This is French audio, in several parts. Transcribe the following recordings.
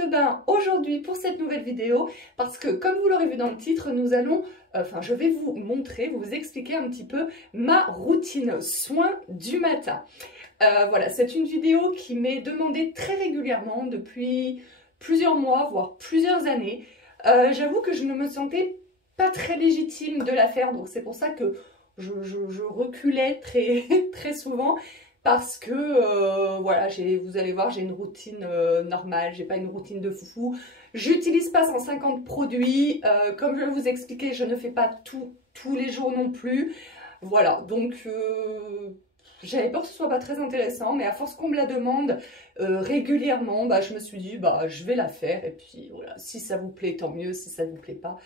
de bain aujourd'hui pour cette nouvelle vidéo parce que comme vous l'aurez vu dans le titre, nous allons, je vais vous montrer, vous expliquer un petit peu ma routine soin du matin. Voilà, c'est une vidéo qui m'est demandée très régulièrement depuis plusieurs mois, voire plusieurs années. J'avoue que je ne me sentais pas très légitime de la faire, donc c'est pour ça que je reculais très souvent. Parce que, voilà, vous allez voir, j'ai une routine normale, j'ai pas une routine de foufou. J'utilise pas 150 produits. Comme je vais vous expliquer, je ne fais pas tous les jours non plus. Voilà, donc j'avais peur que ce soit pas très intéressant, mais à force qu'on me la demande régulièrement, bah, je me suis dit, bah, je vais la faire. Et puis voilà, si ça vous plaît, tant mieux. Si ça ne vous plaît pas,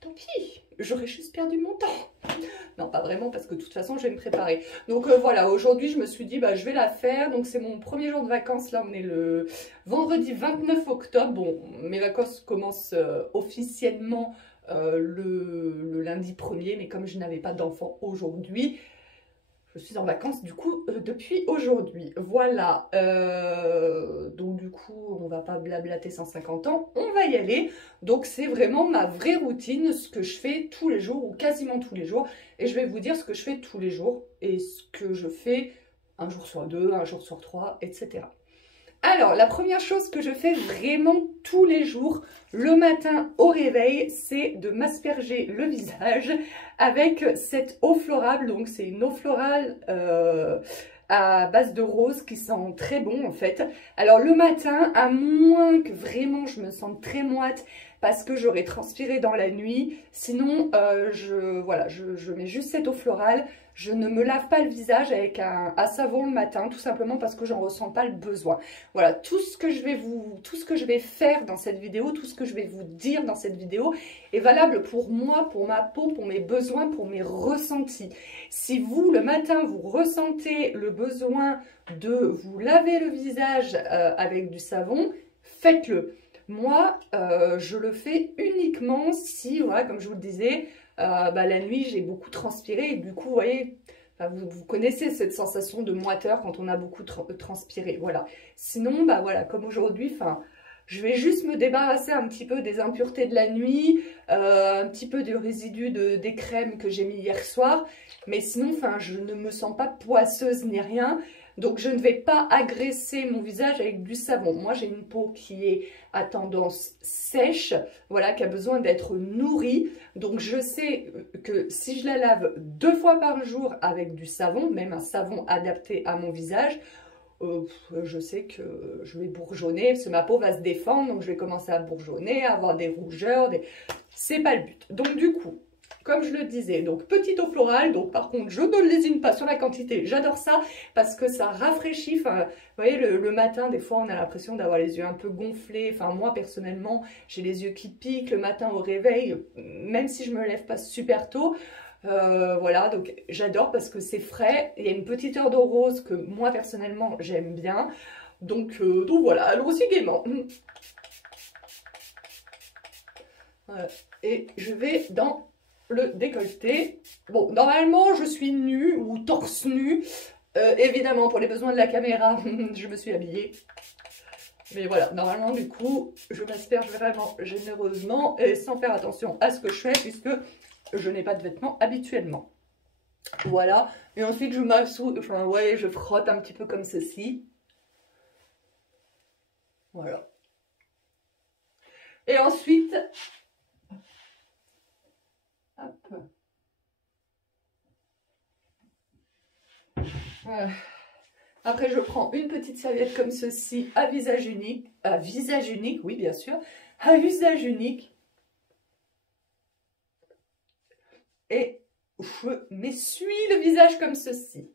tant pis. J'aurais juste perdu mon temps. Non, pas vraiment, parce que de toute façon, je vais me préparer. Donc voilà, aujourd'hui, je me suis dit, bah, je vais la faire. Donc c'est mon premier jour de vacances. Là, on est le vendredi 29 octobre. Bon, mes vacances commencent officiellement le lundi 1er. Mais comme je n'avais pas d'enfant aujourd'hui, je suis en vacances du coup depuis aujourd'hui. Voilà, donc du coup on va pas blablater 150 ans, on va y aller. Donc c'est vraiment ma vraie routine, ce que je fais tous les jours ou quasiment tous les jours. Et je vais vous dire ce que je fais tous les jours et ce que je fais un jour sur deux, un jour sur trois, etc. Alors, la première chose que je fais vraiment tous les jours, le matin au réveil, c'est de m'asperger le visage avec cette eau florale. Donc, c'est une eau florale à base de rose qui sent très bon en fait. Alors, le matin, à moins que vraiment je me sente très moite parce que j'aurais transpiré dans la nuit. Sinon, je mets juste cette eau florale. Je ne me lave pas le visage avec un savon le matin, tout simplement parce que j'en ressens pas le besoin. Voilà, tout ce que je vais faire dans cette vidéo, tout ce que je vais vous dire dans cette vidéo est valable pour moi, pour ma peau, pour mes besoins, pour mes ressentis. Si vous, le matin, vous ressentez le besoin de vous laver le visage avec du savon, faites-le. Moi, je le fais uniquement si, voilà, comme je vous le disais, la nuit, j'ai beaucoup transpiré et du coup, vous voyez, vous connaissez cette sensation de moiteur quand on a beaucoup transpiré, voilà. Sinon, voilà, comme aujourd'hui, je vais juste me débarrasser un petit peu des impuretés de la nuit, un petit peu du résidu des crèmes que j'ai mis hier soir, mais sinon, je ne me sens pas poisseuse ni rien. Donc, je ne vais pas agresser mon visage avec du savon. Moi, j'ai une peau qui est à tendance sèche, voilà, qui a besoin d'être nourrie. Donc, je sais que si je la lave 2 fois par jour avec du savon, même un savon adapté à mon visage, je sais que je vais bourgeonner, parce que ma peau va se défendre, donc je vais commencer à bourgeonner, à avoir des rougeurs, c'est pas le but. Donc, du coup, comme je le disais, donc petite eau florale, donc par contre je ne lésine pas sur la quantité, j'adore ça parce que ça rafraîchit, vous voyez le matin des fois on a l'impression d'avoir les yeux un peu gonflés, moi personnellement j'ai les yeux qui piquent le matin au réveil, même si je me lève pas super tôt, voilà, donc j'adore parce que c'est frais, il y a une petite heure d'eau rose que moi personnellement j'aime bien, donc voilà, allons-y gaiement. Voilà. Et je vais dans le décolleté. Bon, normalement, je suis nue ou torse nu. Évidemment, pour les besoins de la caméra, je me suis habillée. Mais voilà, normalement, du coup, je m'asperge vraiment généreusement et sans faire attention à ce que je fais puisque je n'ai pas de vêtements habituellement. Voilà. Et ensuite, je m'assois, ouais, je frotte un petit peu comme ceci. Voilà. Et ensuite... Hop. Après, je prends une petite serviette comme ceci à visage unique. À visage unique, oui, bien sûr. À usage unique. Et je m'essuie le visage comme ceci.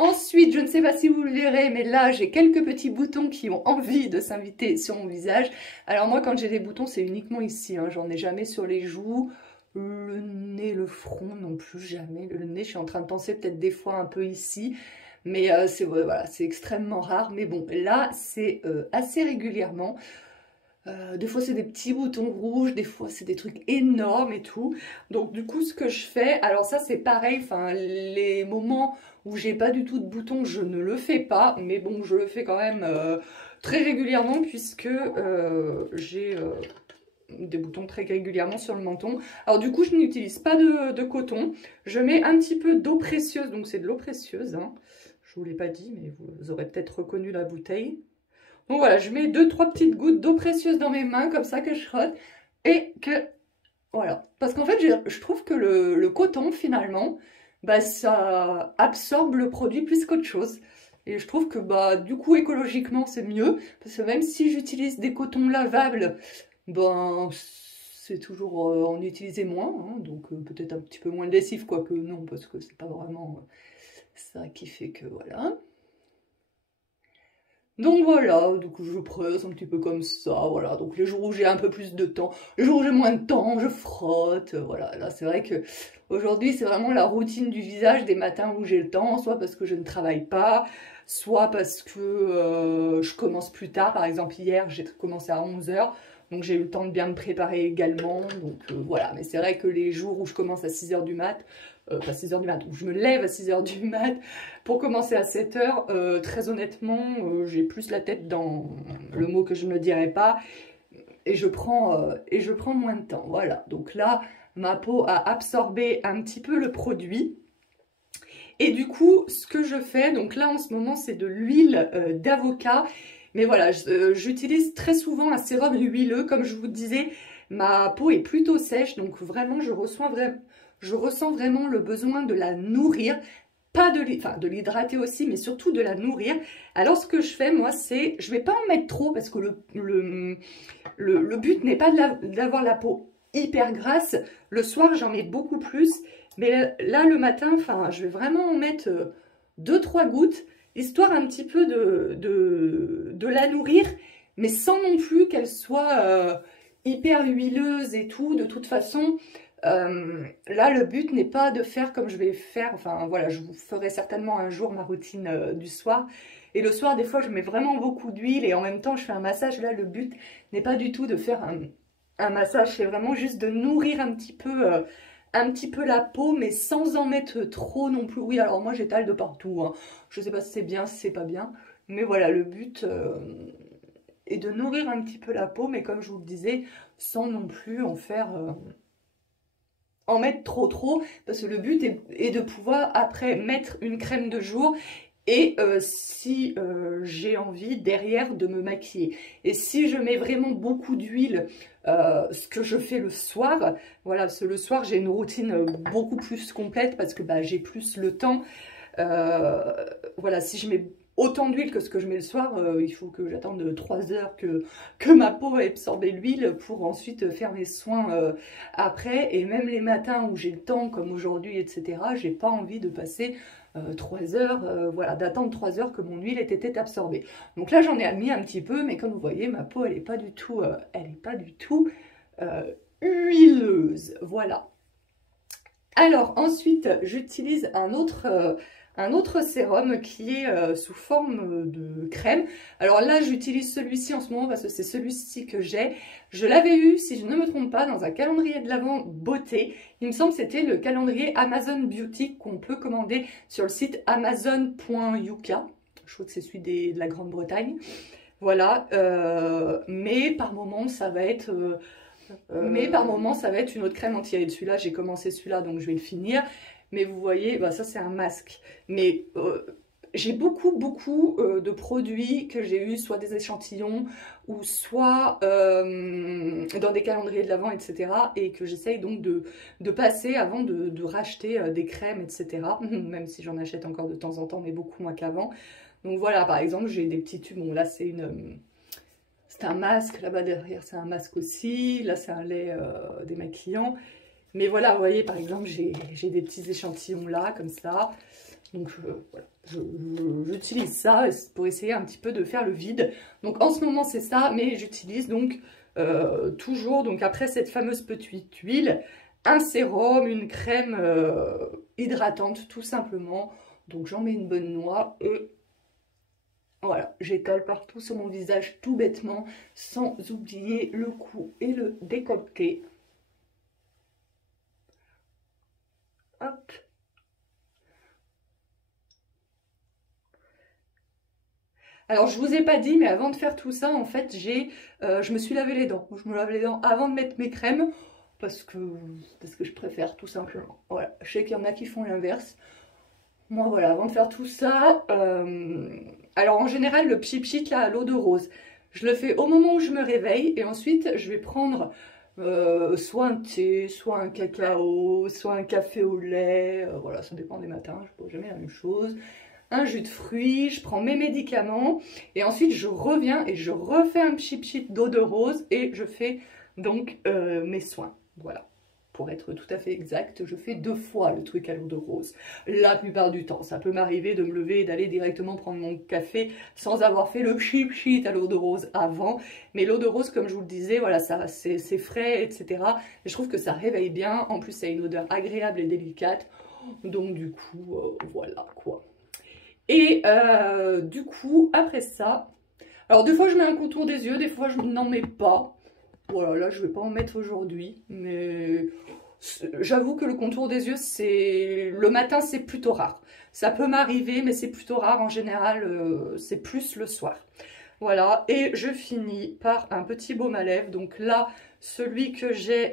Ensuite, je ne sais pas si vous le verrez, mais là, j'ai quelques petits boutons qui ont envie de s'inviter sur mon visage. Alors moi, quand j'ai des boutons, c'est uniquement ici. J'en ai jamais sur les joues, le nez, le front non plus, jamais. Le nez, je suis en train de penser peut-être des fois un peu ici. Mais voilà, c'est extrêmement rare. Mais bon, là, c'est assez régulièrement. Des fois, c'est des petits boutons rouges, des fois, c'est des trucs énormes et tout. Donc, du coup, ce que je fais, alors ça, c'est pareil. Les moments où j'ai pas du tout de boutons, je ne le fais pas. Mais bon, je le fais quand même très régulièrement puisque j'ai des boutons très régulièrement sur le menton. Alors du coup, je n'utilise pas de coton. Je mets un petit peu d'eau précieuse, donc c'est de l'eau précieuse. Hein. Je ne vous l'ai pas dit, mais vous aurez peut-être reconnu la bouteille. Donc voilà, je mets 2-3 petites gouttes d'eau précieuse dans mes mains, comme ça que je frotte. Et que... Voilà. Parce qu'en fait, je trouve que le coton, finalement, bah, ça absorbe le produit plus qu'autre chose. Et je trouve que bah, du coup, écologiquement, c'est mieux. Parce que même si j'utilise des cotons lavables, ben, c'est toujours en utiliser moins, hein, donc peut-être un petit peu moins de lessive, quoique non, parce que c'est pas vraiment ça qui fait que voilà. Donc voilà, donc je presse un petit peu comme ça, voilà. Donc les jours où j'ai un peu plus de temps, les jours où j'ai moins de temps, je frotte, voilà. Là c'est vrai que aujourd'hui c'est vraiment la routine du visage des matins où j'ai le temps, soit parce que je ne travaille pas, soit parce que je commence plus tard. Par exemple hier j'ai commencé à 11 h, donc j'ai eu le temps de bien me préparer également. Donc voilà, mais c'est vrai que les jours où je commence à 6 h du mat', pas 6 h du mat', où je me lève à 6 h du mat' pour commencer à 7 h, très honnêtement, j'ai plus la tête dans le mot que je ne dirais pas et je prends moins de temps. Voilà, donc là, ma peau a absorbé un petit peu le produit. Et du coup, ce que je fais, donc là en ce moment, c'est de l'huile d'avocat. Mais voilà, j'utilise très souvent un sérum huileux. Comme je vous disais, ma peau est plutôt sèche, donc vraiment, je ressens vraiment le besoin de la nourrir. Pas de l'hydrater aussi, mais surtout de la nourrir. Alors ce que je fais, moi, c'est, je vais pas en mettre trop parce que le but n'est pas d'avoir la peau hyper grasse. Le soir, j'en mets beaucoup plus. Mais là, le matin, enfin, je vais vraiment en mettre 2-3 gouttes, histoire un petit peu de la nourrir, mais sans non plus qu'elle soit hyper huileuse et tout. De toute façon, là, le but n'est pas de faire comme je vais faire. Enfin, voilà, je vous ferai certainement un jour ma routine du soir. Et le soir, des fois, je mets vraiment beaucoup d'huile et en même temps, je fais un massage. Là, le but n'est pas du tout de faire un massage, c'est vraiment juste de nourrir un petit peu la peau, mais sans en mettre trop non plus. Oui, alors moi, j'étale de partout. Hein. Je sais pas si c'est bien, si c'est pas bien. Mais voilà, le but est de nourrir un petit peu la peau, mais comme je vous le disais, sans non plus en mettre trop, parce que le but est de pouvoir après mettre une crème de jour et si j'ai envie derrière de me maquiller. Et si je mets vraiment beaucoup d'huile, ce que je fais le soir, voilà, parce que le soir j'ai une routine beaucoup plus complète parce que bah, j'ai plus le temps. Voilà, si je mets autant d'huile que ce que je mets le soir, il faut que j'attende 3 heures que ma peau ait absorbé l'huile pour ensuite faire mes soins après. Et même les matins où j'ai le temps, comme aujourd'hui, etc., j'ai pas envie de passer 3 heures, voilà, d'attendre 3 heures que mon huile ait été absorbée. Donc là, j'en ai mis un petit peu, mais comme vous voyez, ma peau, elle n'est pas du tout, huileuse. Voilà. Alors ensuite, j'utilise un autre sérum qui est sous forme de crème. Alors là, j'utilise celui-ci en ce moment parce que c'est celui-ci que j'ai. Je l'avais eu, si je ne me trompe pas, dans un calendrier de l'Avent beauté. Il me semble que c'était le calendrier Amazon Beauty qu'on peut commander sur le site amazon.uk. Je crois que c'est celui de la Grande-Bretagne. Voilà, mais par moment, ça va être... une autre crème anti-rides. Celui-là, j'ai commencé celui-là, donc je vais le finir. Mais vous voyez, bah ça c'est un masque. Mais j'ai beaucoup de produits que j'ai eu, soit des échantillons, ou soit dans des calendriers de l'Avent, etc. Et que j'essaye donc de passer avant de racheter des crèmes, etc. Même si j'en achète encore de temps en temps, mais beaucoup moins qu'avant. Donc voilà, par exemple, j'ai des petits tubes. Bon, là c'est c'est un masque, là-bas derrière c'est un masque aussi, là c'est un lait démaquillant. Mais voilà, vous voyez, par exemple, j'ai des petits échantillons là, comme ça. Donc voilà, j'utilise ça pour essayer un petit peu de faire le vide. Donc en ce moment c'est ça, mais j'utilise donc toujours, donc après cette fameuse petite huile, un sérum, une crème hydratante tout simplement. Donc j'en mets une bonne noix et... Voilà, j'étale partout sur mon visage tout bêtement, sans oublier le cou et le décolleté. Hop. Alors, je vous ai pas dit, mais avant de faire tout ça, en fait, je me suis lavé les dents. Je me lave les dents avant de mettre mes crèmes, parce que je préfère, tout simplement. Voilà, je sais qu'il y en a qui font l'inverse. Moi, voilà, avant de faire tout ça, alors en général, le pchit là, à l'eau de rose, je le fais au moment où je me réveille, et ensuite, je vais prendre soit un thé, soit un cacao, soit un café au lait, voilà, ça dépend des matins, je ne bois jamais la même chose. Un jus de fruits, je prends mes médicaments, et ensuite je reviens et je refais un pchit d'eau de rose, et je fais donc mes soins, voilà. Pour être tout à fait exact, je fais 2 fois le truc à l'eau de rose. La plupart du temps, ça peut m'arriver de me lever et d'aller directement prendre mon café sans avoir fait le pchit à l'eau de rose avant. Mais l'eau de rose, comme je vous le disais, voilà, ça c'est frais, etc. Et je trouve que ça réveille bien. En plus, ça a une odeur agréable et délicate. Donc du coup, voilà quoi. Et du coup, après ça, alors des fois je mets un contour des yeux, des fois je n'en mets pas. Voilà, là je vais pas en mettre aujourd'hui, mais j'avoue que le contour des yeux, le matin, c'est plutôt rare. Ça peut m'arriver, mais c'est plutôt rare. En général, c'est plus le soir. Voilà, et je finis par un petit baume à lèvres. Donc là, celui que j'ai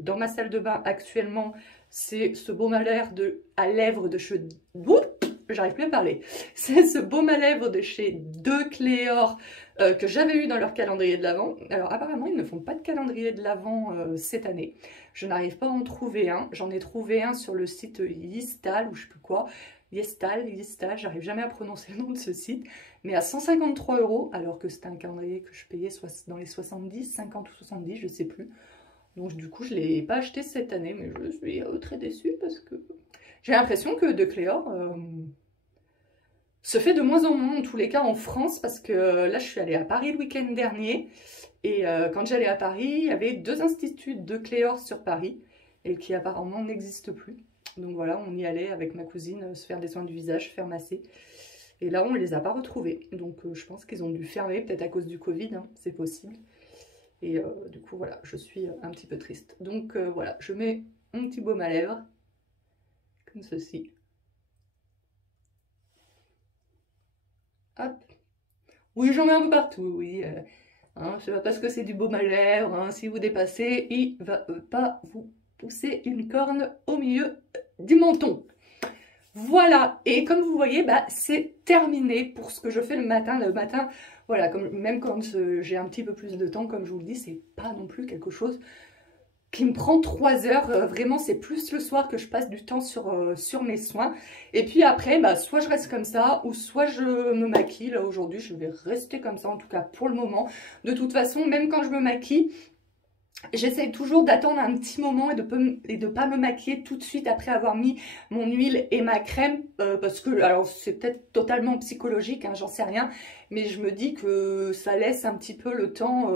dans ma salle de bain actuellement, c'est ce baume à lèvres de chez... J'arrive plus à parler. C'est ce baume à lèvres de chez De Cléor que j'avais eu dans leur calendrier de l'Avent. Alors apparemment, ils ne font pas de calendrier de l'Avent cette année. Je n'arrive pas à en trouver un. J'en ai trouvé un sur le site Yestal ou je sais plus quoi. Yestal, j'arrive jamais à prononcer le nom de ce site. Mais à 153 €, alors que c'était un calendrier que je payais dans les 70, 50 ou 70, je sais plus. Donc du coup, je ne l'ai pas acheté cette année, mais je suis très déçue parce que j'ai l'impression que De Cléor se fait de moins en moins, en tous les cas en France, parce que là, je suis allée à Paris le week-end dernier, et quand j'allais à Paris, il y avait 2 instituts De Cléor sur Paris, et qui apparemment n'existent plus. Donc voilà, on y allait avec ma cousine se faire des soins du visage, faire masser. Et là, on ne les a pas retrouvés. Donc je pense qu'ils ont dû fermer, peut-être à cause du Covid, hein, c'est possible. Et du coup, voilà, je suis un petit peu triste. Donc voilà, je mets un petit baume à lèvres, comme ceci. Hop. Oui, j'en mets un peu partout, oui. Hein, c'est pas parce que c'est du baume à lèvres, hein, si vous dépassez, il va pas vous pousser une corne au milieu du menton. Voilà, et comme vous voyez, bah, c'est terminé pour ce que je fais le matin. Le matin, voilà, même quand j'ai un petit peu plus de temps, comme je vous le dis, c'est pas non plus quelque chose qui me prend 3 heures. Vraiment, c'est plus le soir que je passe du temps sur mes soins. Et puis après, bah, soit je reste comme ça, ou soit je me maquille. Là, aujourd'hui, je vais rester comme ça, en tout cas pour le moment. De toute façon, même quand je me maquille, j'essaye toujours d'attendre un petit moment et de pas me maquiller tout de suite après avoir mis mon huile et ma crème, parce que, alors c'est peut-être totalement psychologique, hein, j'en sais rien, mais je me dis que ça laisse un petit peu le temps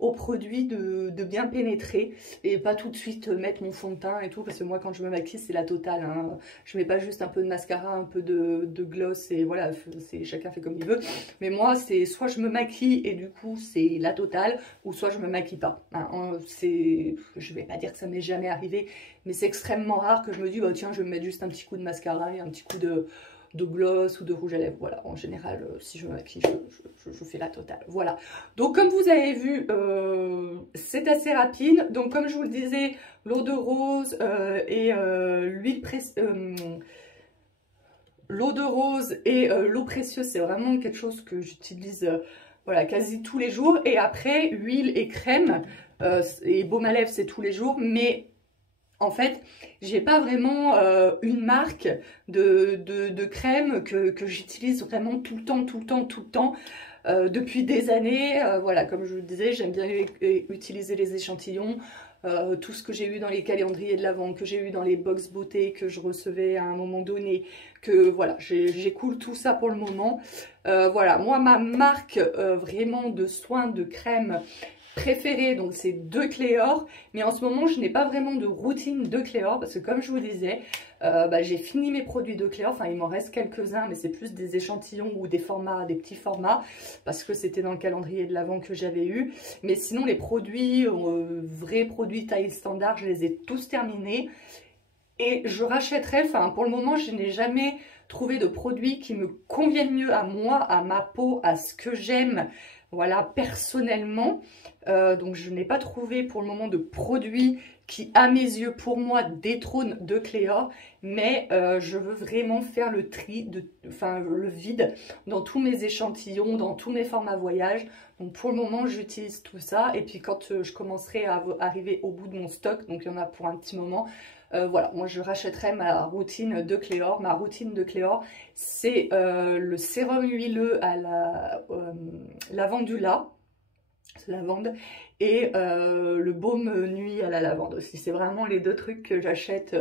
au produit de bien pénétrer, et pas tout de suite mettre mon fond de teint et tout, parce que moi quand je me maquille c'est la totale, hein. Je mets pas juste un peu de mascara, un peu de gloss, et voilà, chacun fait comme il veut, mais moi c'est soit je me maquille et du coup c'est la totale, ou soit je me maquille pas, hein. Je vais pas dire que ça m'est jamais arrivé, mais c'est extrêmement rare que je me dise, bah, tiens, je vais me mettre juste un petit coup de mascara et un petit coup de gloss ou de rouge à lèvres. Voilà, en général, si je me maquille, je fais la totale. Voilà, donc comme vous avez vu, c'est assez rapide. Donc comme je vous le disais, l'eau de rose et l'huile l'eau de rose et l'eau précieuse, c'est vraiment quelque chose que j'utilise voilà, quasi tous les jours. Et après, huile et crème et baume à lèvres, c'est tous les jours. Mais en fait, j'ai pas vraiment une marque de crème que j'utilise vraiment tout le temps. Depuis des années, voilà, comme je vous le disais, j'aime bien utiliser les échantillons. Tout ce que j'ai eu dans les calendriers de l'Avent, que j'ai eu dans les box beauté que je recevais à un moment donné, que voilà, j'écoule tout ça pour le moment. Voilà, moi ma marque vraiment de soins de crème préférée, donc c'est De Cléor, mais en ce moment je n'ai pas vraiment de routine De Cléor, parce que comme je vous disais, bah, j'ai fini mes produits De Cléor, enfin il m'en reste quelques-uns, mais c'est plus des échantillons ou des formats, des petits formats, parce que c'était dans le calendrier de l'Avent que j'avais eu. Mais sinon les produits, vrais produits taille standard, je les ai tous terminés. et je rachèterai, enfin pour le moment je n'ai jamais trouvé de produits qui me conviennent mieux à moi, à ma peau, à ce que j'aime, voilà, personnellement. Donc je n'ai pas trouvé pour le moment de produit qui, à mes yeux, pour moi, détrône de Cléor, mais je veux vraiment faire le tri, le vide dans tous mes échantillons, dans tous mes formats voyage. Donc pour le moment, j'utilise tout ça, et puis quand je commencerai à arriver au bout de mon stock, donc il y en a pour un petit moment, voilà, moi je rachèterai ma routine de Cléor. Ma routine de Cléor, c'est le sérum huileux à la lavandula, lavande, et le baume nuit à la lavande aussi. C'est vraiment les deux trucs que j'achète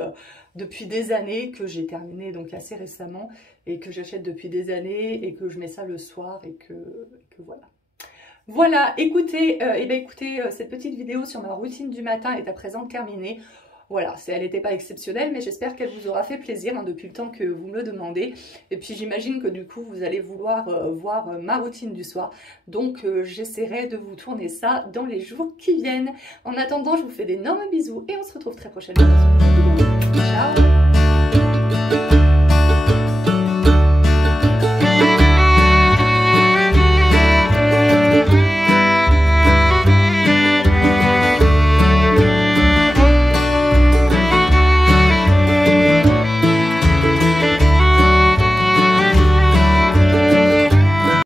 depuis des années, que j'ai terminé donc assez récemment, et que j'achète depuis des années, et que je mets ça le soir, et que voilà. Voilà, écoutez, cette petite vidéo sur ma routine du matin est à présent terminée. Voilà, elle n'était pas exceptionnelle, mais j'espère qu'elle vous aura fait plaisir hein, depuis le temps que vous me le demandez. Et puis j'imagine que du coup, vous allez vouloir voir ma routine du soir. Donc j'essaierai de vous tourner ça dans les jours qui viennent. En attendant, je vous fais d'énormes bisous et on se retrouve très prochainement sur une nouvelle vidéo. Ciao!